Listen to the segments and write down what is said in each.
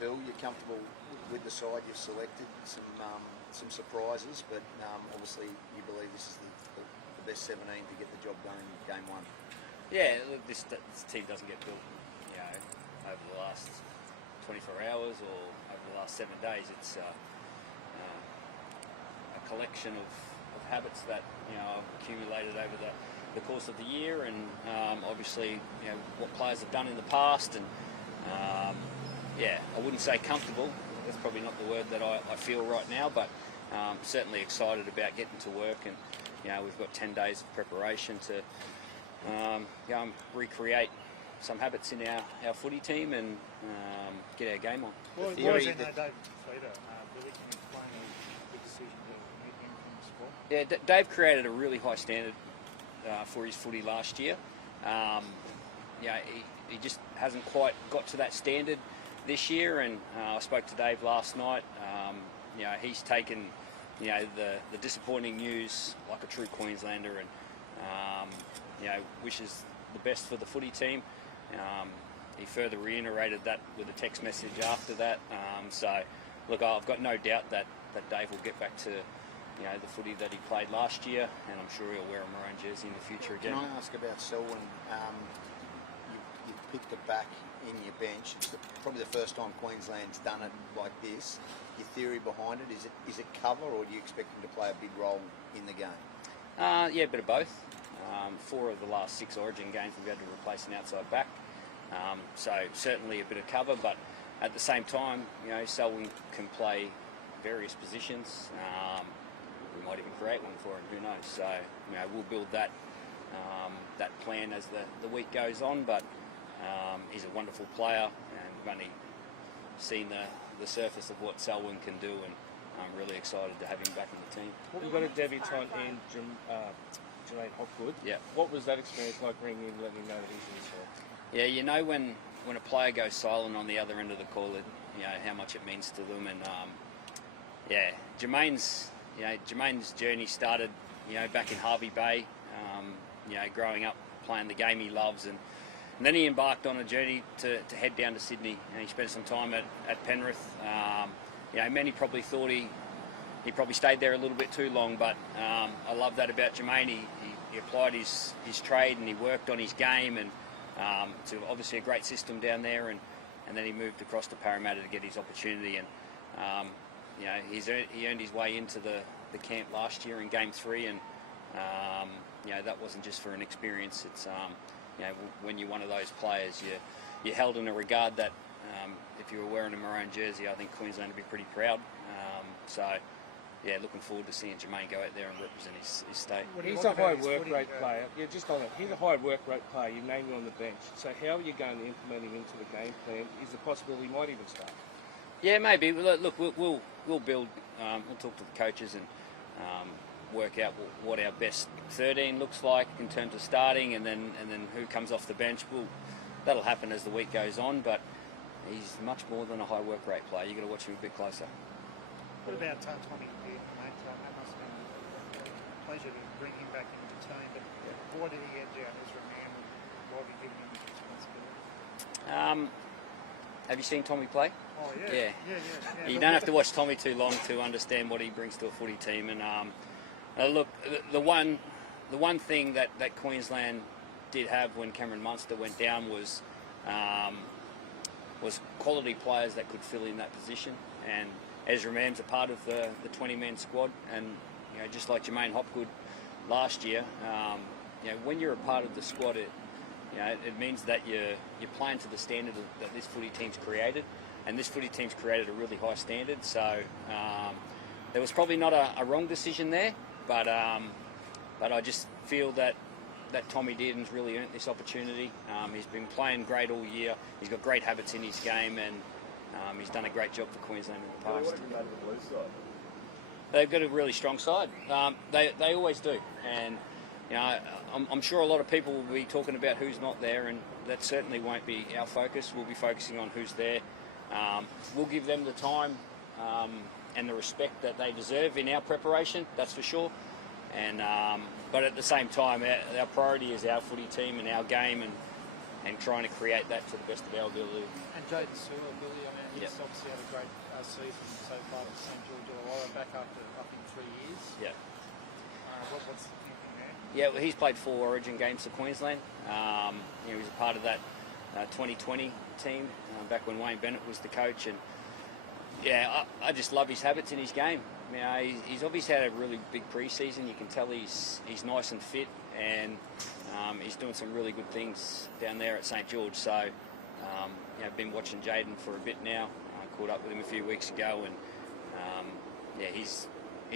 Bill, you're comfortable with the side you've selected. Some surprises, but obviously you believe this is the best 17 to get the job done in game one. Yeah, look, this team doesn't get built, over the last 24 hours or over the last 7 days. It's a collection of habits that I've accumulated over the course of the year, and obviously what players have done in the past, and I wouldn't say comfortable. That's probably not the word that I feel right now, but certainly excited about getting to work, and we've got 10 days of preparation to recreate some habits in our footy team and get our game on. Well, why is there no David Fifita? Really, can you explain the decision to meet him from the squad? Yeah, Dave created a really high standard for his footy last year. He just hasn't quite got to that standard this year, and I spoke to Dave last night. He's taken the disappointing news like a true Queenslander, and wishes the best for the footy team. He further reiterated that with a text message after that. So look, I've got no doubt that Dave will get back to the footy that he played last year, and I'm sure he'll wear a maroon jersey in the future again. Can I ask about Selwyn? You've picked it back in your bench. It's probably the first time Queensland's done it like this. Your theory behind it, is it cover, or do you expect him to play a big role in the game? Yeah, a bit of both. 4 of the last 6 Origin games we've had to replace an outside back. So certainly a bit of cover, but at the same time, Selwyn can play various positions. We might even create one for him, who knows? So we'll build that plan as the week goes on, but he's a wonderful player, and we've only seen the surface of what Selwyn can do, and I'm really excited to have him back in the team. We've got a debutant in Jermaine Hopgood. Yeah. What was that experience like ringing in, letting him know that he's in the side? Yeah, when a player goes silent on the other end of the call, how much it means to them, and Jermaine's journey started back in Harvey Bay, growing up playing the game he loves, and then he embarked on a journey to head down to Sydney, and he spent some time at Penrith. Many probably thought he probably stayed there a little bit too long, but I love that about Jermaine. He applied his trade, and he worked on his game, and to obviously a great system down there, and then he moved across to Parramatta to get his opportunity, and he earned his way into the camp last year in Game 3, and that wasn't just for an experience. It's when you're one of those players, you're held in a regard that if you were wearing a maroon jersey, I think Queensland would be pretty proud. Looking forward to seeing Jermaine go out there and represent his state. He's a high work rate player. Yeah, just on that. He's a high work rate player. You named him on the bench. So how are you going to implement him into the game plan? Is the possibility he might even start? Yeah, maybe. Look, we'll build. We'll talk to the coaches and work out what our best 13 looks like in terms of starting, and then who comes off the bench. That'll happen as the week goes on. But he's much more than a high work rate player. You've got to watch him a bit closer. What about Tommy Dearden, mate? That must have been a pleasure to bring him back into the team. But why did he edge out Ezra Mann? Why did he give him this responsibility? Have you seen Tommy play? Oh yeah. You don't have to watch Tommy too long to understand what he brings to a footy team. And look, the one thing that Queensland did have when Cameron Munster went down was quality players that could fill in that position, and Ezra Mann's a part of the 20-man squad, and just like Jermaine Hopgood last year, when you're a part of the squad, it means that you're playing to the standard that this footy team's created, and this footy team's created a really high standard. So there was probably not a wrong decision there, but I just feel that Tommy Dearden's really earned this opportunity. He's been playing great all year. He's got great habits in his game, and he's done a great job for Queensland in the past. They've got a really strong side. They always do, and I'm sure a lot of people will be talking about who's not there, and that certainly won't be our focus. We'll be focusing on who's there. We'll give them the time and the respect that they deserve in our preparation, that's for sure. And but at the same time, our priority is our footy team and our game, and trying to create that to the best of our ability. And Jaden Sewell, Billy, I mean, Reece obviously had a great season so far at St George Illawarra, back after, I think, 3 years. Yeah. What's the thinking there? Yeah, well, he's played 4 Origin games for Queensland. He was a part of that 2020 team back when Wayne Bennett was the coach, and yeah, I just love his habits in his game. You know, he's obviously had a really big pre-season. You can tell he's nice and fit, and he's doing some really good things down there at St George. So, you know, I've been watching Jaden for a bit now. I caught up with him a few weeks ago, and yeah, he's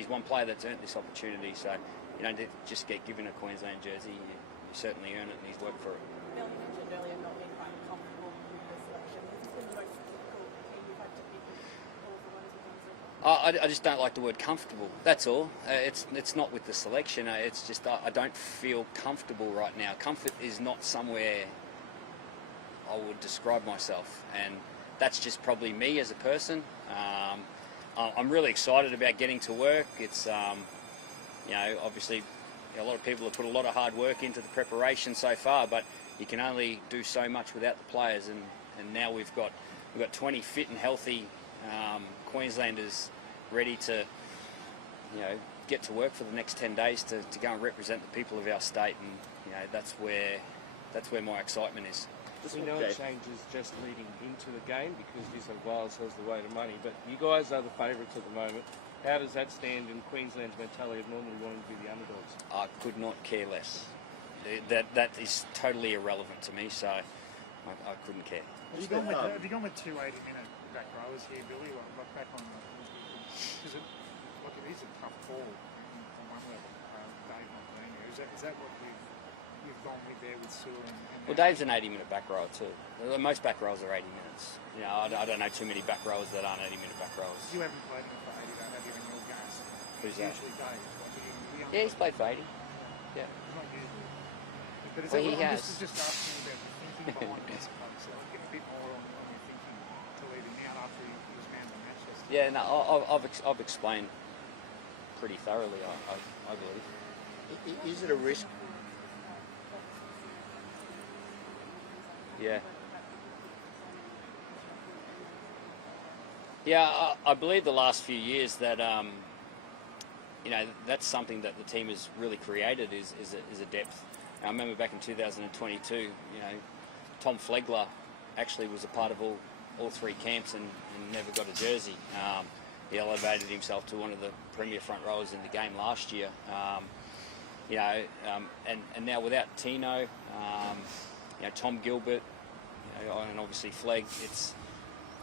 one player that's earned this opportunity. So you don't just get given a Queensland jersey. You certainly earn it, and he's worked for it. Bill, you mentioned earlier not being quite comfortable with the selection. Has this been the most difficult team you've had to pick all the ones you've gone through? I just don't like the word comfortable. That's all. It's not with the selection. It's just I don't feel comfortable right now. Comfort is not somewhere I would describe myself, and that's just probably me as a person. I'm really excited about getting to work. It's you know, obviously a lot of people have put a lot of hard work into the preparation so far, but you can only do so much without the players, and now we've got 20 fit and healthy Queenslanders ready to, you know, get to work for the next 10 days to go and represent the people of our state, and you know, that's where my excitement is. We know it changes just leading into the game because New South Wales has the weight of money, but you guys are the favourites at the moment. How does that stand in Queensland's mentality of normally wanting to be the underdogs? I could not care less. That is totally irrelevant to me, so I couldn't care. Have you gone with 2 80-minute back rowers here, Billy? Like back on because it is a tough call on one level. Dave not being here. Is that what you've gone with there with Sewer and well, Dave's an 80-minute back rower too. Most back rowers are 80 minutes. You know, I don't know too many back rowers that aren't 80-minute back rowers. You haven't played him for 80, don't have you, in your games? Who's that? Usually Dave. Yeah, he's played for 80. Yeah. Not usually. But is Well, that he what, has. I'm just asking about the thinking behind it, I suppose. So I'll get a bit more on your thinking to leave him out after he was man of the match yesterday. Yeah, no, I've explained pretty thoroughly, I believe. Is it a risk? Yeah. Yeah, I believe the last few years that you know, that's something that the team has really created is a depth. I remember back in 2022, you know, Tom Flegler actually was a part of all 3 camps and never got a jersey. He elevated himself to one of the premier front rowers in the game last year. You know, and now without Tino, you know, Tom Gilbert, you know, and obviously Fleg, it's,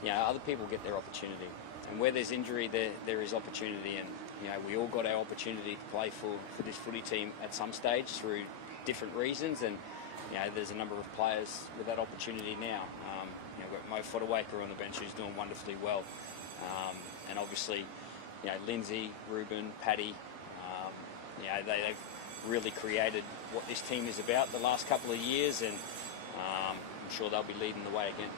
you know, other people get their opportunity. And where there's injury, there is opportunity. And, you know, we all got our opportunity to play for this footy team at some stage through different reasons. And, you know, there's a number of players with that opportunity now. You know, we've got Mo Fodawaker on the bench who's doing wonderfully well. And obviously, you know, Lindsay, Ruben, Paddy, you know, they've really created what this team is about the last couple of years, and I'm sure they'll be leading the way again.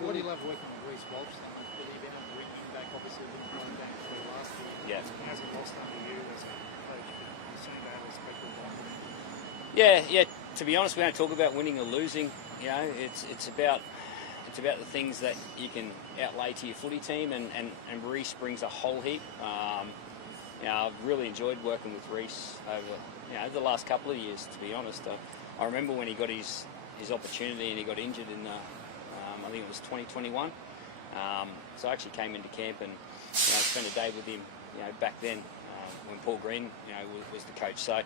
What do you love working with Reece Walsh? You've been able to bring him back, obviously, with one game 3 last year. Yeah. He hasn't lost under you as a coach, but you seem to have a special bond with him. Yeah. To be honest, we don't talk about winning or losing. You know, it's about the things that you can outlay to your footy team, and Reece brings a whole heap. You know, I've really enjoyed working with Reece over, you know, the last couple of years, to be honest. I remember when he got his opportunity and he got injured in I think it was 2021. So I actually came into camp and, you know, spent a day with him, you know, back then when Paul Green, you know, was the coach. So, you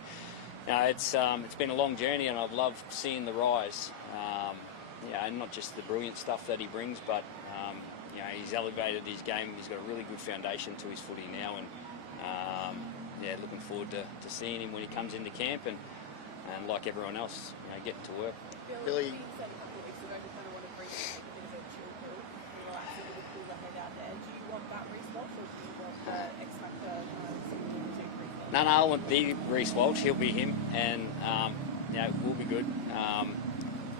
know, it's been a long journey, and I've loved seeing the rise. You know, and not just the brilliant stuff that he brings, but you know, he's elevated his game. He's got a really good foundation to his footy now, and yeah, looking forward to seeing him when he comes into camp, and like everyone else, you know, getting to work. Billy, You said a couple of weeks ago you kind of want to bring a bit of a chill pill, relaxing with the cool the head out there. Do you want that Reece Walsh, or do you want the X Factor Reece Walsh? No, I want the Reece Walsh. He'll be him, and you know, we'll be good.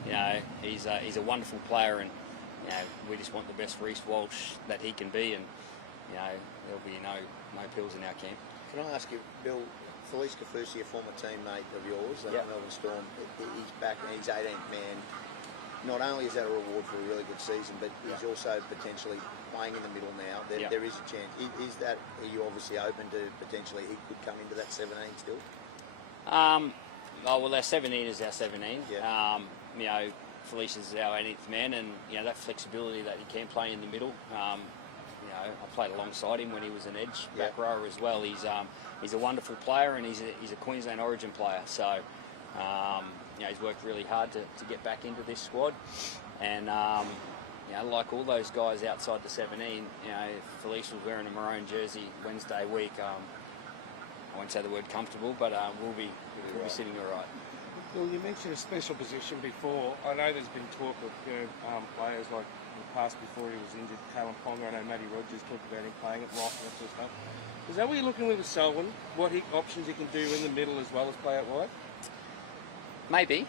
You know, he's a wonderful player, and you know, we just want the best Reece Walsh that he can be, and you know, there'll be no pills in our camp. can I ask you, Bill, Felice Kafusi, a former teammate of yours, Yep. Melbourne Storm, he's back and he's 18th man. not only is that a reward for a really good season, but he's also potentially playing in the middle now. There is a chance. Are you obviously open to potentially he could come into that 17 still? Oh, well, our 17 is our 17. Yeah. You know, Felicia's our 18th man, and you know that flexibility that he can play in the middle. You know, I played alongside him when he was an edge back rower as well. He's a wonderful player, and he's a Queensland Origin player. So, you know, he's worked really hard to get back into this squad, and you know, like all those guys outside the 17, you know, if Felicia was wearing a maroon jersey Wednesday week, I won't say the word comfortable, but we'll be sitting all right. Well, you mentioned a special position before. I know there's been talk of players like in the past before he was injured, Callum Ponga. I know Matty Rogers talked about him playing at lock and that sort of stuff. Is that what you're looking with Selwyn? What options he can do in the middle as well as play out wide? Maybe.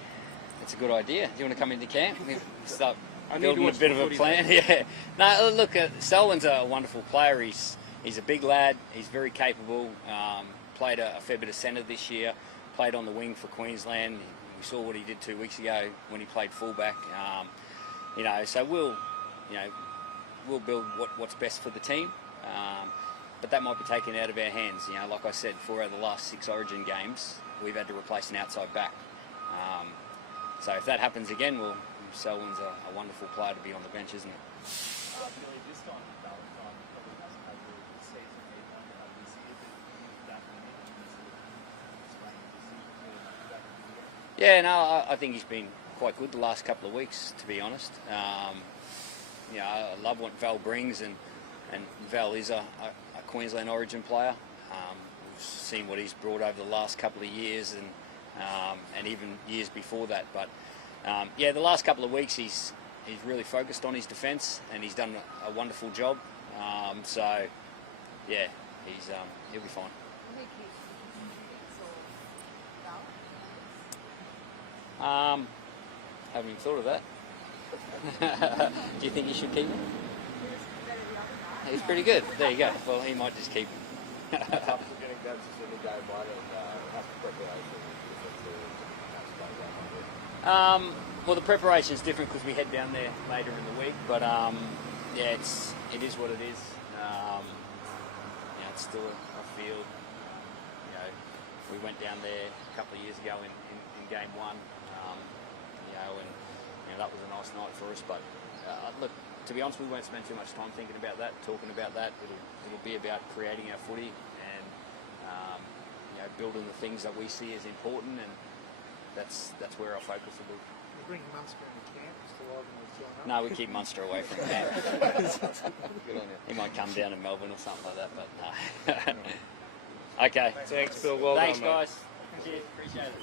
It's a good idea. Do you want to come into camp? Start I need building to a watch bit the of a footy plan. Yeah. No, look, Selwyn's a wonderful player. He's a big lad. He's very capable. Played a fair bit of centre this year. Played on the wing for Queensland. We saw what he did 2 weeks ago when he played fullback. You know, so we'll build what's best for the team. But that might be taken out of our hands. You know, like I said, 4 out of the last 6 Origin games, we've had to replace an outside back. So if that happens again, well, Selwyn's a wonderful player to be on the bench, isn't it? Yeah, no, I think he's been quite good the last couple of weeks, to be honest. You know, I love what Val brings, and Val is a Queensland Origin player. We've seen what he's brought over the last couple of years, and even years before that. But yeah, the last couple of weeks he's really focused on his defence, and he's done a wonderful job. So yeah, he'll be fine. Haven't even thought of that. Do you think you should keep him? He's pretty good. There you go. Well, he might just keep him. Well, the preparation is different because we head down there later in the week. But yeah, it is what it is. You know, it's still a field. You know, we went down there a couple of years ago in game 1. You know, and you know, that was a nice night for us. But look, to be honest, we won't spend too much time thinking about that, talking about that. It'll be about creating our footy and you know, building the things that we see as important, and that's where our focus will be. You bring Munster into camp, Mr. Logan will join up. No, we keep Munster away from camp. He might come down to Melbourne or something like that, but no. Okay. Thanks, Bill. Well Thanks, done, mate. guys. Cheers. Appreciate it.